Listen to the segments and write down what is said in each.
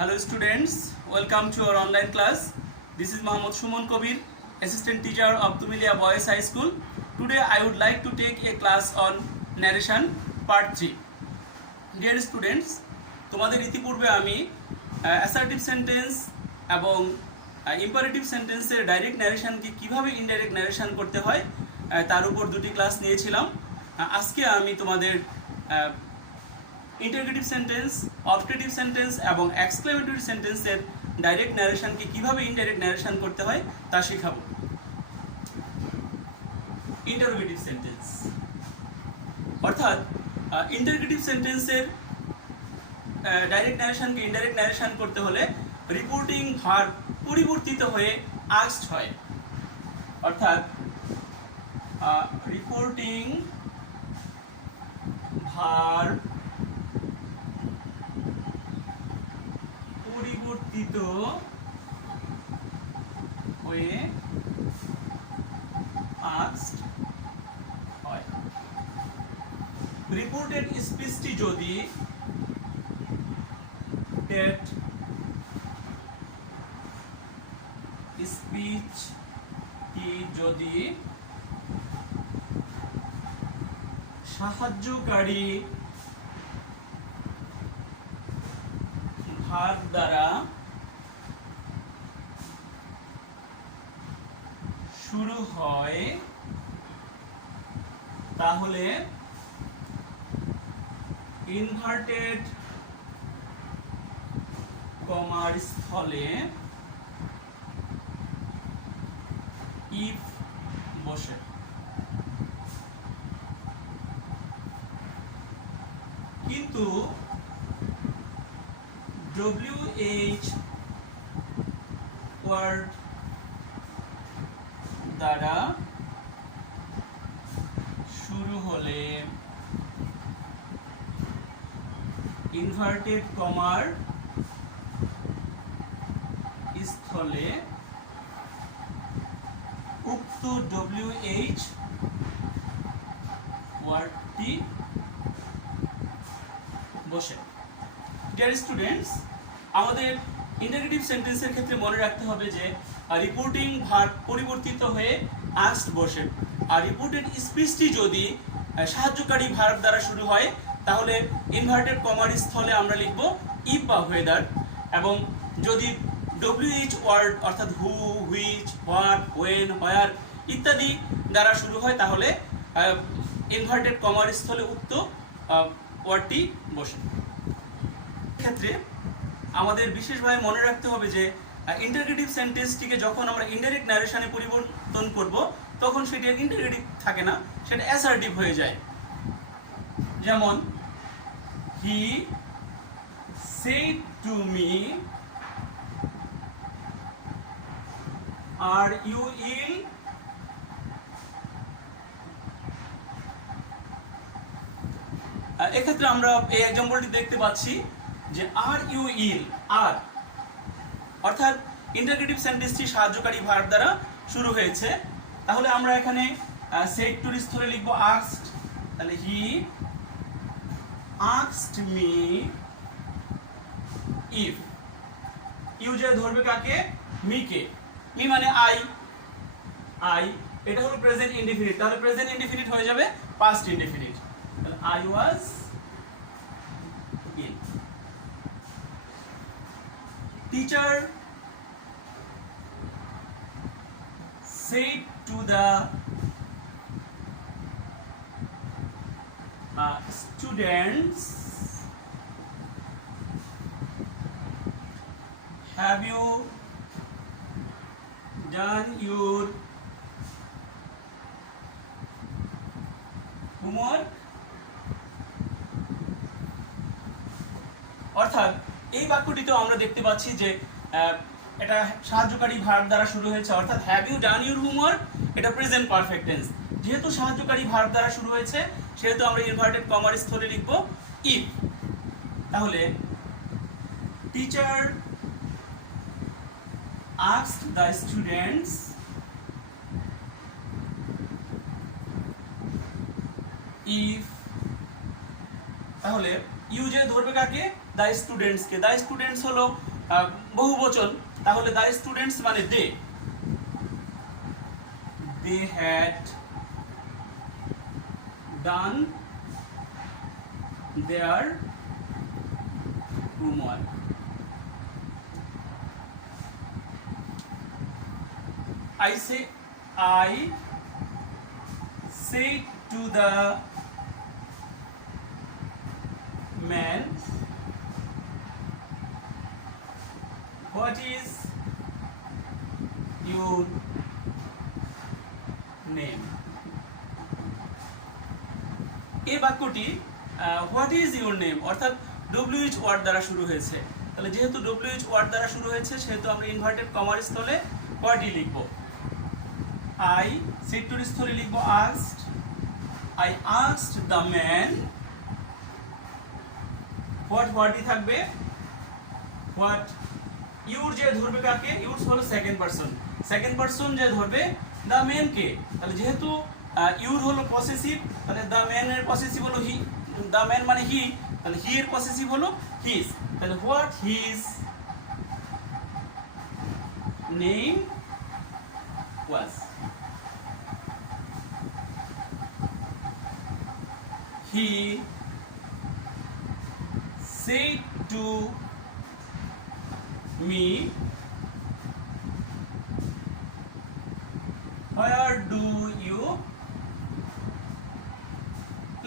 Hello students, welcome to our online class. This is Mohammad Shumon Kabir, assistant teacher of Tumilia Boys High School. Today I would like to take a class on narration part 3. Dear students, তোমাদের ইতিপূর্বে আমি assertive sentence এবং imperative সেন্টেন্সের direct ন্যারেশনকে কিভাবে indirect narration করতে হয় তার উপর দুটি ক্লাস নিয়েছিলাম। আজকে আমি তোমাদের ইন্টারগেটিভ সেন্টেন্স, অবজেক্টিভ সেন্টেন্স এবং এক্সক্লেমেটরি সেন্টেন্সের ডাইরেক্ট ন্যারেশনকে কিভাবে ইনডাইরেক্ট ন্যারেশন করতে হয় তা শেখাবো। ইন্টারোগেটিভ সেন্টেন্স অর্থাৎ ইন্টারগেটিভ সেন্টেন্সের ডাইরেক্ট ন্যারেশনকে ইনডাইরেক্ট ন্যারেশন করতে হলে রিপোর্টিং ভার্ব পরিবর্তিত হয়ে আস্কড হয়। অর্থাৎ রিপোর্টিং ভার্ব পরিবর্তিত হয়ে আস্কড হয়। রিপোর্টেড স্পিচটি যদি সাহায্যকারী ভার্ব দ্বারা শুরু হয় তাহলে ইনভার্টেড কমার স্থলে ইফ বসে। কিন্তু WH ওয়ার্ড দ্বারা শুরু হলে ইনভার্টেড কমার স্থলে উক্ত WH ওয়ার্ডটি বসে। ডিয়ার স্টুডেন্টস, আমাদের ইন্টারগেটিভ সেন্টেন্সের ক্ষেত্রে মনে রাখতে হবে যে রিপোর্টিং ভার্ব পরিবর্তিত হয়ে আস্কড বসে। আর রিপোর্টেড স্পিচটি যদি সাহায্যকারী ভার্ব দ্বারা শুরু হয় তাহলে ইনভার্টেড কমার স্থলে আমরা লিখব ইফ বা ওয়েদার। এবং যদি WH ওয়ার্ড অর্থাৎ হু, হুইচ, হোয়াট, ওয়েন, হোয়ার ইত্যাদি দ্বারা শুরু হয় তাহলে ইনভার্টেড কমার স্থলে উক্ত ওয়ার্ডটি বসে। ক্ষেত্রে আমাদের বিশেষভাবে মনে রাখতে হবে যে ইন্টারগেটিভ সেন্টেন্সটিকে যখন আমরা ইনডাইরেক্ট ন্যারেশনে পরিবর্তন করব তখন সেটা ইন্টারগেটিভ থাকে না, সেটা অ্যাসার্টিভ হয়ে যায়। যেমন he said to me are you ill এক্ষেত্রে আমরা এই এক্সাম্পলটি দেখতে পাচ্ছি যে আর ইউ ইল, আর অর্থাৎ ইন্টারগেটিভ সেন্টেন্সটি সাহায্যকারী ভার্ব দ্বারা শুরু হয়েছে। তাহলে আমরা এখানে সেড টুর স্থলে লিখব আস্কড। তাহলে he asked me if. You যে ধরবে কাকে? মি কে। মি মানে আই, আই এটা হলো প্রেজেন্ট ইনডেফিনিট, তাহলে প্রেজেন্ট ইনডেফিনিট হয়ে যাবে পাস্ট ইনডেফিনিট। তাহলে I was in. Teacher said to the students, have you done your homework? অর্থাৎ এই বাক্যটিতে আমরা দেখতে পাচ্ছি যে এটা সাহায্যকারী ভার্ব দ্বারা শুরু হয়েছে, অর্থাৎ have you done your homework এটা প্রেজেন্ট পারফেক্ট টেন্স। যেহেতু সাহায্যকারী ভার্ব দ্বারা শুরু হয়েছে সেহেতু আমরা ইনভার্টেড কমার স্থলে লিখব ইফ। তাহলে teacher asked the students if, তাহলে ইউ যে ধরবে কাকে? দ্য স্টুডেন্টসকে, দ্য স্টুডেন্টস হলো বহুবচন, তাহলে দ্য স্টুডেন্টস মানে they had done their homework. I say to the man, what is your name? এই বাক্যটি হোয়াট ইজ ইউর নেম অর্থাৎ ডব্লিউএইচ ওয়ার্ড দ্বারা শুরু হয়েছে। তাহলে যেহেতু ডব্লিউএইচ ওয়ার্ড দ্বারা শুরু হয়েছে সেহেতু আমরা ইনভার্টেড কমার স্থলে হোয়াটই লিখব। আই সেটুর স্থলে লিখব asked. I asked the man, হোয়াটই থাকবে হোয়াট। ইউর যে ধরবে কাকে, ইউর হলো সেকেন্ড পারসন যে ধরবে দ্য ম্যান কে। তাহলে যেহেতু ইউর হলো পসেসিভ, তাহলে দ্য ম্যান এর পসেসিভ হলো হি, দ্য ম্যান মানে হি, তাহলে হি এর পসেসিভ হলো হিজ। তাহলে what his name was. He said to me, where do you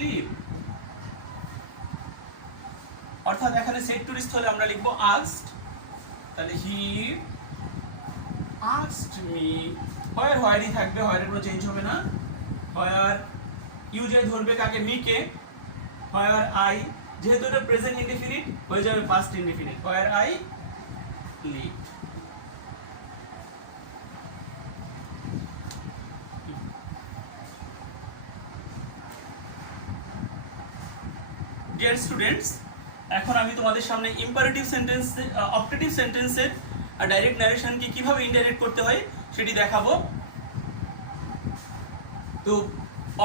live? অর্থাৎ এখানে সেড টুর স্থলে আমরা লিখব আস্কড। তাহলে হি আস্কড মি, হোয়ারই থাকবে, হোয়ারের কোনো চেঞ্জ হবে না। হোয়ার ইউ যে ধরবে কাকে, মি কে। হোয়ার আই, যেহেতু এটা প্রেজেন্ট ইনডিফিনিট হয়ে যাবে past indefinite, where I live. Dear students, এখন আমি তোমাদের সামনে ইম্পারেটিভ সেন্টেন্স, অপটেটিভ সেন্টেন্সের ডাইরেক্ট ন্যারেশনকে কিভাবে ইনডাইরেক্ট করতে হয় সেটি দেখাবো। তো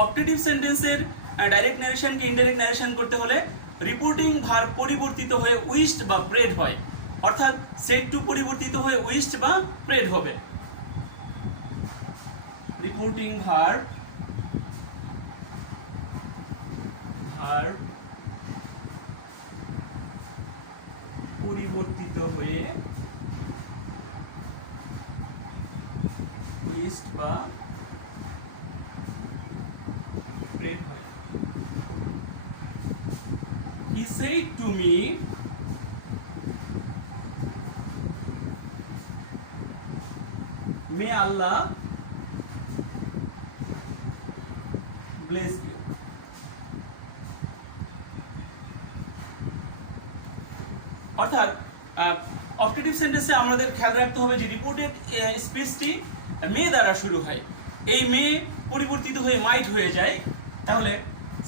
অপটেটিভ সেন্টেন্সের ডাইরেক্ট ন্যারেশনকে ইনডাইরেক্ট ন্যারেশন করতে হলে রিপোর্টিং ভার্ব পরিবর্তিত হয়ে উইশড বা প্রেড হয়, অর্থাৎ সেড টু পরিবর্তিত হয়ে উইশড বা প্রেড হবে। রিপোর্টিং ভার্ব পরিবর্তিত হয়ে উইশড বা প্রেড হয়। He said to me, may Allah bless you. অর্থাৎ অপটেটিভ সেন্টেন্সে আমাদের খেয়াল রাখতে হবে যে রিপোর্টেড স্পিচটি মে দ্বারা শুরু হয়, এই মে পরিবর্তিত হয়ে মাইট হয়ে যায়। তাহলে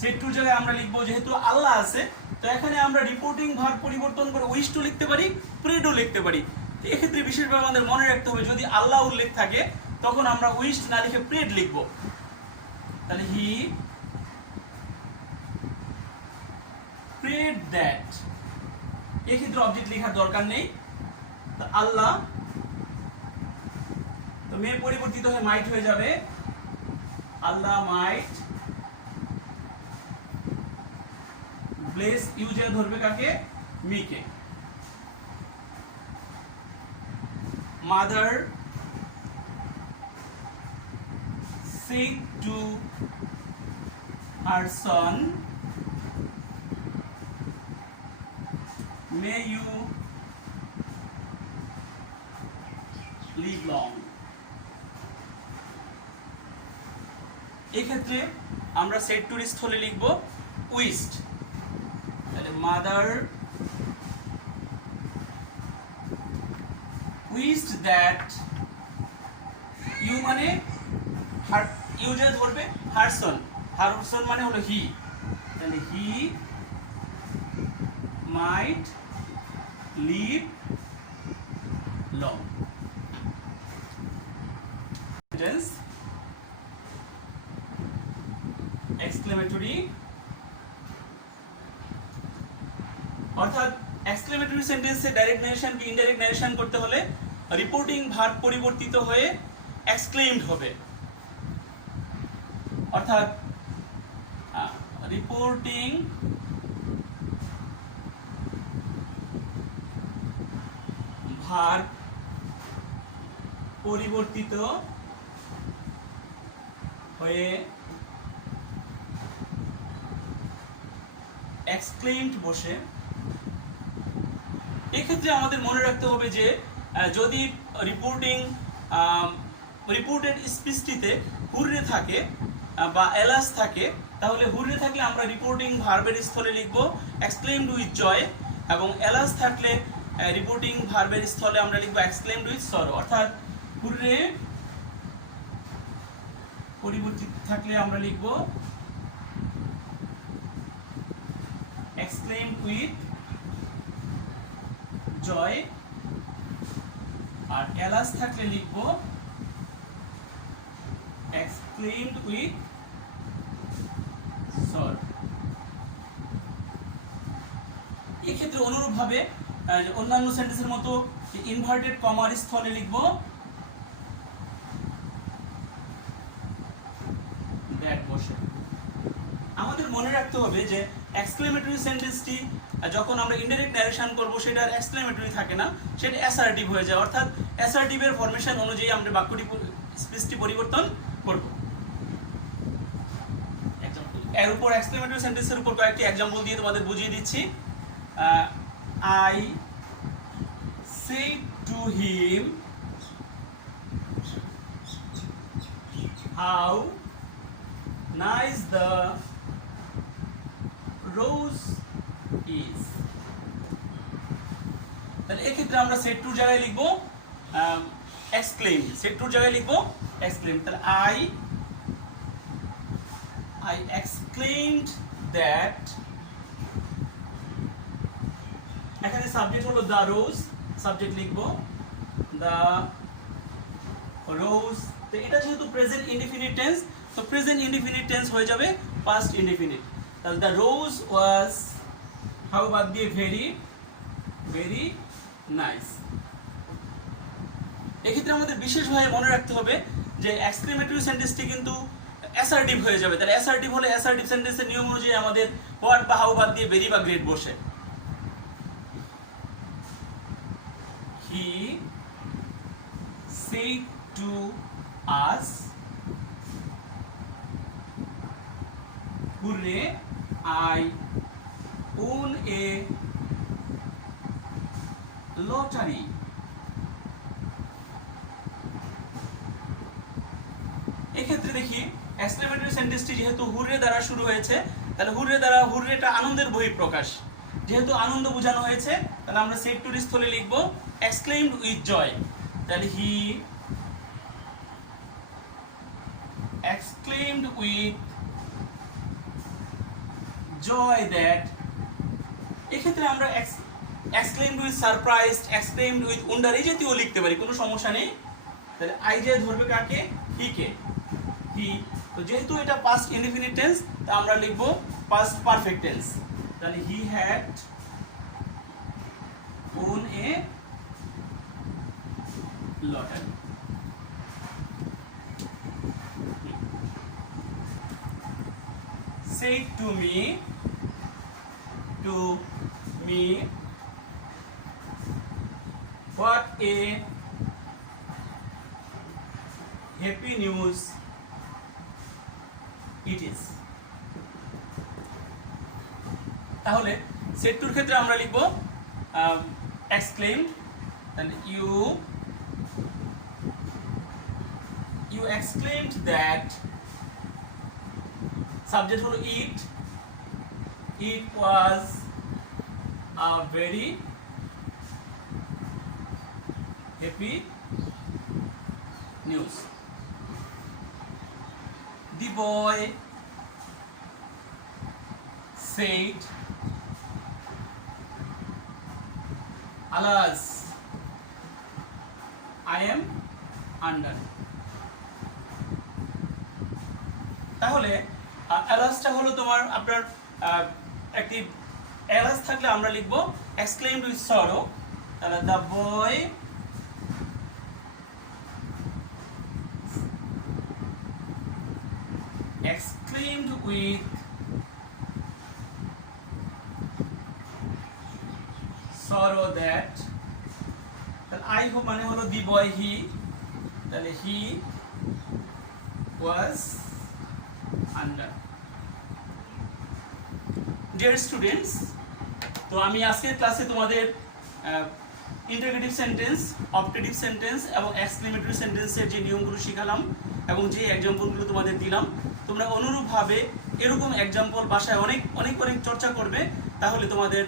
সেট টুর জায়গায় আমরা লিখবো যেহেতু আল্লাহ আছে, তো এখানে আমরা রিপোর্টিং ভার্ব পরিবর্তন করে উইশড লিখতে পারি, প্রেডও লিখতে পারি। এক্ষেত্রে বিশেষভাবে আমাদের মনে রাখতে হবে যদি আল্লাহ উল্লেখ থাকে তখন আমরা উইশড না লিখে প্রেড লিখবো। তাহলে হি প্রেড দ্যাট, এক্ষেত্রে অবজেক্ট লেখার দরকার নেই। আল্লাহ, তো মে পরিবর্তিত হয়ে মাইট হয়ে যাবে, আল্লাহ মাইট ব্লেস ইউ, যে ধরবে কাকে, me K. Mother said to her son, may you live long. এই ক্ষেত্রে আমরা সেড টুর স্থলে লিখব উইশড। তাহলে মাদার উইশড দ্যাট, ইউ মানে হার, ইউ যে ধরবে হার সন, হার সন মানে হলো হি, তাহলে হি মাইট লিভ লং। সেন্টেন্স এক্সক্লেমেটরি, অর্থাৎ সেন্টেন্সে ডাইরেক্ট নারেশন কি ইনডাইরেক্ট নারেশন করতে হলে রিপোর্টিং ভার্ব পরিবর্তিত হয়ে এক্সক্লেইমড হবে, অর্থাৎ রিপোর্টিং ভার্ব পরিবর্তিত হয়ে এক্সক্লেইমড বসে। এক্ষেত্রে আমাদের মনে রাখতে হবে যে যদি রিপোর্টেড স্পিচটিতে হুররে থাকে বা এলাস থাকে, তাহলে হুররে থাকলে আমরা রিপোর্টিং ভার্বের স্থলে লিখব এক্সক্লেইমড উইথ জয়, এবং এলাস থাকলে রিপোর্টিং ভার্বের স্থলে আমরা লিখব এক্সক্লেইমড উইথ সরো। অর্থাৎ হুররে পরিবর্তিত থাকলে আমরা লিখব এক্সক্লেইমড উইথ জয়, আর এলাস থাকলে লিখব এক্সক্লেইমড উইথ সর। এই ক্ষেত্রে অনুরূপভাবে অন্যান্য সেন্টেন্সের মতো ইনভার্টেড কমার স্থলে লিখব দ্যাট বসে। আমাদের মনে রাখতে হবে যে এক্সক্লেমেটরি সেন্টেন্সটি যখন আমরা ইনডাইরেক্ট নারেশন করব সেটার এক্সক্লেমেটরি থাকে না, সেটা অ্যাসার্টিভ হয়ে যায়, অর্থাৎ অ্যাসার্টিভের ফরমেশন অনুযায়ী আমরা বাক্যটি স্পিচটি পরিবর্তন করব। এর উপর এক্সক্লেমেটরি সেন্টেন্সের উপর কয়েকটি एग्जांपल দিয়ে তোমাদের বুঝিয়ে দিচ্ছি। I said to him how nice the rose is। তাহলে এই ক্ষেত্রে আমরা সেড টুর জায়গায় লিখব এক্সক্লেইম, সেড টুর জায়গায় লিখব এক্সক্লেইম। তাহলে I exclaimed that, এখানে সাবজেক্ট হলো দ্য রোজ, সাবজেক্ট লিখব দ্য রোজ। তো এটা যেহেতু প্রেজেন্ট ইনডিফিনিট টেন্স, তো প্রেজেন্ট ইনডিফিনিট টেন্স হয়ে যাবে পাস্ট ইনডিফিনিট। তাহলে দ্য রোজ ওয়াজ হাউ বাদ দিয়ে ভেরি ভেরি নাইস। এক্ষেত্রে আমাদের বিশেষভাবে মনে রাখতে হবে যে এক্সক্লেমেটরি সেন্টেন্সটি কিন্তু অ্যাসার্টিভ হয়ে যাবে। তাহলে অ্যাসার্টিভ হলে অ্যাসার্টিভ সেন্টেন্সের নিয়ম অনুযায়ী আমাদের হোয়াট বা হাউ বাদ দিয়ে ভেরি বা গ্রেট বসে। He said to us, hooray, I won a lottery। এক্ষেত্রে দেখি এক্সক্লেমেটরি সেন্টেন্সটি যেহেতু হুররে দ্বারা শুরু হয়েছে, তাহলে হুররে দ্বারা হুররেটা আনন্দের বহিঃপ্রকাশ, যেহেতু আনন্দ বোঝানো হয়েছে, তাহলে আমরা সেড টুর স্থলে লিখব exclaimed with joy। তাহলে he exclaimed with joy that। এক্ষেত্রে আমরা exclaimed with surprised, exclaimed with wonder এই জাতীয় লিখতে পারি, কোনো সমস্যা নেই। তাহলে আই যে ধরবে কাকে, হি কে, হি। তো যেহেতু এটা পাস্ট ইনডিফিনিট টেন্স, তা আমরা লিখব পাস্ট পারফেক্ট টেন্স। তাহলে he had won a lottery। Said to me what a happy news it is। তাহলে সেড টুর ক্ষেত্রে আমরা লিখব exclaimed, তাহলে you exclaimed that, সাবজেক্ট হলো it was a very happy news। The boy said, alas, I am undone। তাহলে অ্যালাসটা হলো তোমার আপনার একটি এলএস থাকলে আমরা লিখবো exclaimed with sorrow, তাহলে the boy exclaimed with sorrow that, তাহলে I hope মানে হলো the boy he, তাহলে he was under. Dear students, তো আমি আজকের ক্লাসে তোমাদের ইন্টারোগেটিভ সেন্টেন্স, অবজেক্টিভ সেন্টেন্স এবং এক্সক্লেমেটরি সেন্টেন্সের যে নিয়মগুলো শিখালাম এবং যে এক্সাম্পলগুলো তোমাদের দিলাম, তোমরা অনুরূপভাবে এরকম এক্সাম্পল বাসায় অনেক অনেক অনেক চর্চা করবে, তাহলে তোমাদের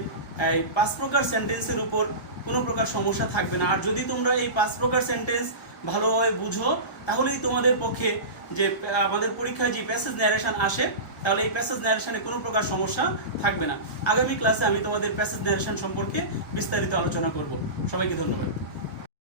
এই 5 প্রকার সেন্টেন্সের উপর কোনো প্রকার সমস্যা থাকবে না। আর যদি তোমরা এই 5 প্রকার সেন্টেন্স ভালোভাবে বুঝো, তাহলেই তোমাদের পক্ষে যে আমাদের পরীক্ষায় যে প্যাসেজ ন্যারেশন আসে, তাহলে এই প্যাসেজ ন্যারেশনে কোনো প্রকার সমস্যা থাকবে না। আগামী ক্লাসে আমি তোমাদের প্যাসেজ ন্যারেশন সম্পর্কে বিস্তারিত আলোচনা করব। সবাইকে ধন্যবাদ।